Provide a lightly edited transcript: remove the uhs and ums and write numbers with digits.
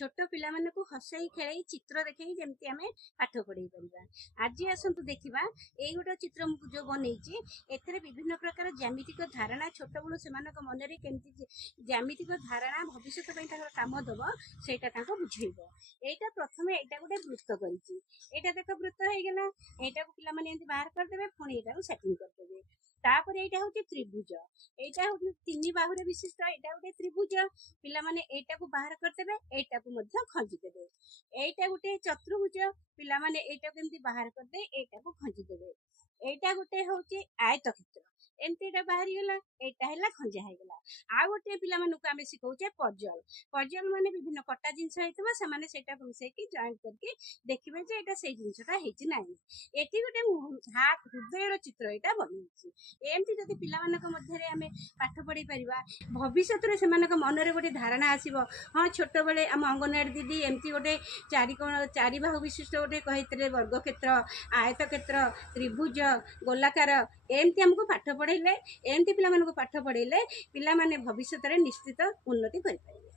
छोट पिला मानकु हसई खेलई चित्र देखई जेमती आमे पाठ पढ़ई परिबा। आज आसंतु देखिबा एई गोटे चित्र मु जो बनैछि एथरे विभिन्न प्रकार ज्यामितिक धारणा छोट बळु सेमानक मनरे केमती ज्यामितिक धारणा भविष्यत पई ताकर काम दबो सेटा ताको बुझेइबो। एटा प्रथमे एटा गोटे वृत्त करिछि एटा देख वृत्त होई गेला एटा को पिला माने एंती बाहर कर देबे पुणी एटा को सेटिंग कर देबे। तापर एटा होछि त्रिभुज एटा होछि तीन बाहुरे विशिष्ट एटा गोटे त्रिभुज पिला माने एटा को बाहर कर देबे एटा को मध्य खंजी देबे। एटा गोटे चतुर्भुज पिला माने एटा को एंती बाहर कर दे एटा को खंजी देबे। एटा गोटे होछि आयतक्षेत्र एंती एटा बाहरी गेला एटा हैला खंजा है गेला। आ गोटे पिला मानकु आमे सिखौचे पजल पजल माने विभिन्न कटा जिंस हेतबा से माने सेटा मिसे की जॉइंट करके देखिबे जे एटा सेई जिंसटा हेछि नाही। एठी गोटे हाथ हृदयर चित्र एटा बनैछि एमती जदि पिला मानक मध्यरे आमे पाठ पढ़ी परिबा भविष्यत रे सेमानक मनरे गोटे धारणा आसीबो। हां छोट बेले हम अंगनवाड़ी दीदी एमती गोटे चारि बाहु विशिष्ट गोटे कहितरे वर्ग क्षेत्र आयत क्षेत्र त्रिभुज गोलाकार एमती हमको पाठ पढ़ेले एमती पिला मानक पाठ पढ़ेले पिला माने भविष्यत रे निश्चित उन्नति करि पारिबे।